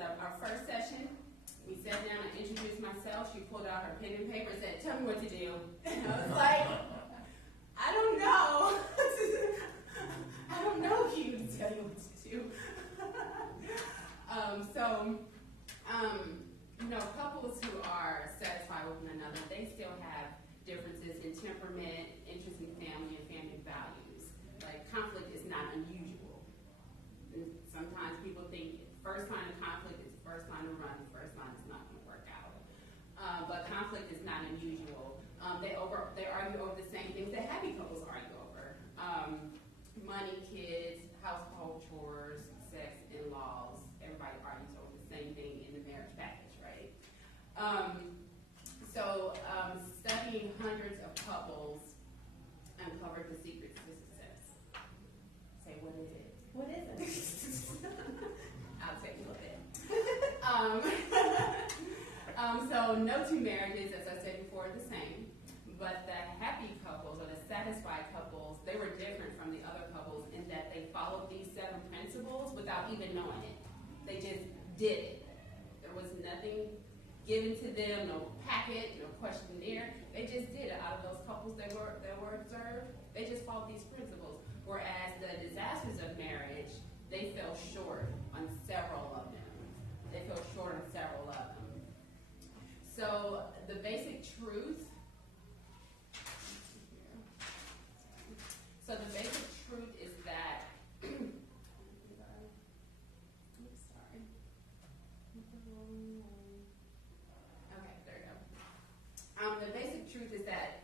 our first session, we sat down and introduced myself. She pulled out her pen and paper and said, "Tell me what to do." And I was like, "I don't know. I don't know if you can tell you what to do." Couples who are satisfied with one another, they still have differences in temperament, interest in family, and family values. Like, conflict is not unusual. And sometimes people think first line of conflict is first line to run, first line is not going to work out. But conflict is not unusual. They argue over the same things that happy couples argue over. Money, kids, household chores, sex, in-laws. Everybody argues over the same thing in the marriage package, right? Studying hundreds of couples uncovered the secrets to success. Say what it is. What is it? I'll tell you a bit. No two marriages, as I said before, are the same. But the happy couples or the satisfied couples, they were different from the other couples in that they followed these 7 principles without even knowing it. They just did it. There was nothing given to them, no packet, no questionnaire. They just did it. Out of those couples that were observed, they just followed these principles. Whereas the disasters of marriage, they fell short on several of them. So the basic truth. So the basic truth is that. The basic truth is that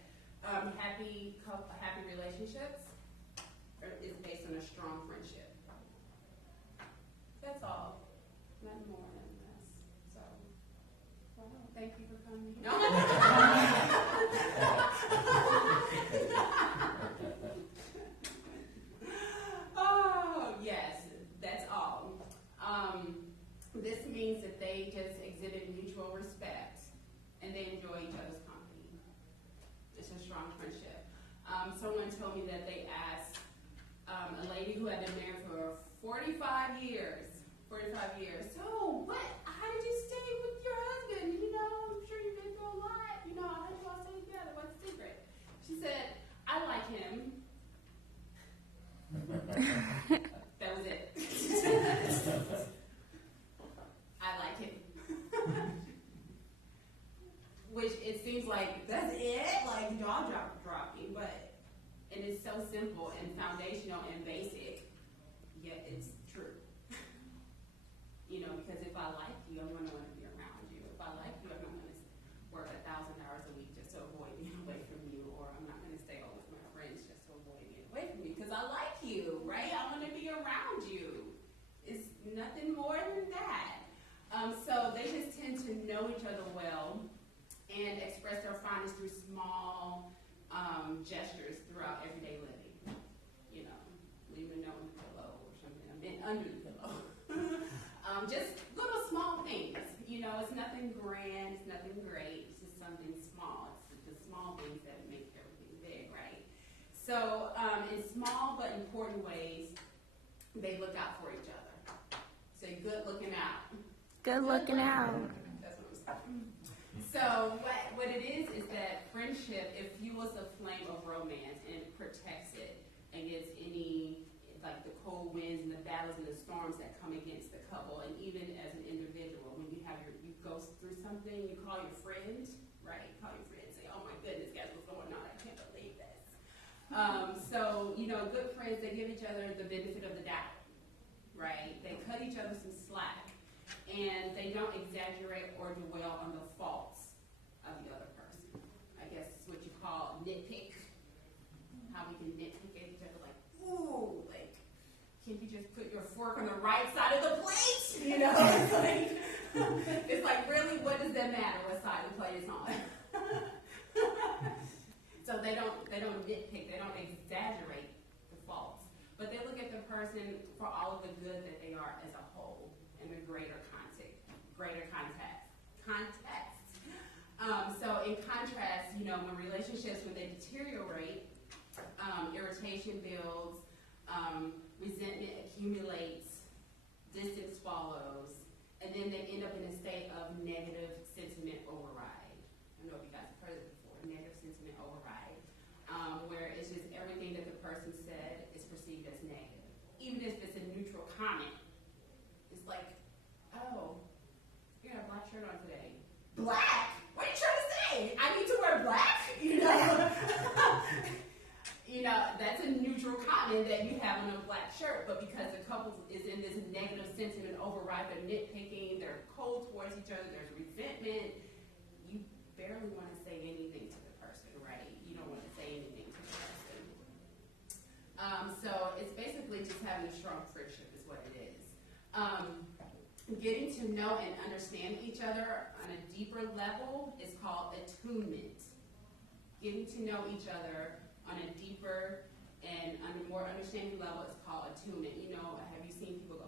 happy relationships is based on a strong friendship. That's all. Nothing more than this. So, thank you for coming. No. Oh, yes, that's all. This means that they just exhibit mutual respect and they enjoy each other's company. It's a strong friendship. Someone told me that they asked a lady who had been married for 45 years, "So, how did you stay with your husband? I'm sure you've been through a lot. How did you all stay together? What's the secret?" She said, "I like him." That was it. I like him. Which it seems like that's it, like jaw dropping, and it's so simple and foundational and basic, yet it's true. Because if I like you, I'm going to want to be around you. If I like you, I'm not going to work 1,000 hours a week just to avoid being away from you, or I'm not going to stay over with my friends just to avoid being away from you, because I like you, right? I want to be around you. It's nothing more than that. So they just tend to know each other well and express their fondness through small gestures throughout everyday living. Leaving a note on the pillow or something, under the pillow. Just little small things. It's nothing grand, it's nothing great, it's just something small. It's the small things that make everything big, right? So, in small but important ways, they look out for each other. Say, good looking out. Good looking out. That's what I'm saying. So what it is that friendship, it fuels a flame of romance and it protects it against any, like the cold winds and the battles and the storms that come against the couple. And even as an individual, when you go through something, you call your friend, right? Call your friend and say, "Oh my goodness, guys, what's going on? I can't believe this." Good friends, they give each other the benefit of the doubt, right? They cut each other some slack. And they don't exaggerate or dwell on the faults of the other person. I guess it's what you call nitpick. How we can nitpick at each other, like, ooh, like, can you just put your fork on the right side of the plate? It's like, really, what does that matter? What side of the plate is on? So they don't nitpick. They don't exaggerate the faults, but they look at the person for all of the good that they are as a whole. In a greater context. So in contrast, when relationships, when they deteriorate, irritation builds, resentment accumulates, distance follows, and then up in a state of negative sentiment override. I don't know if you guys have heard of it before, negative sentiment override, where it's just everything that the person said is perceived as negative. Even if it's a neutral comment, it's like, oh, you got a black shirt on today. Black? What are you trying to say? I need to wear black? You know? You know, that's a neutral comment that you have on a black shirt, but because the couple is in this negative sentiment override, they're nitpicking, they're cold towards each other, there's resentment, you barely want to say anything to the person, right? You don't want to say anything to the person. So it's basically just having a strong friendship is what it is. Getting to know and understand each other on a deeper level is called attunement. Getting to know each other on a deeper and on a more understanding level is called attunement. You know, have you seen people go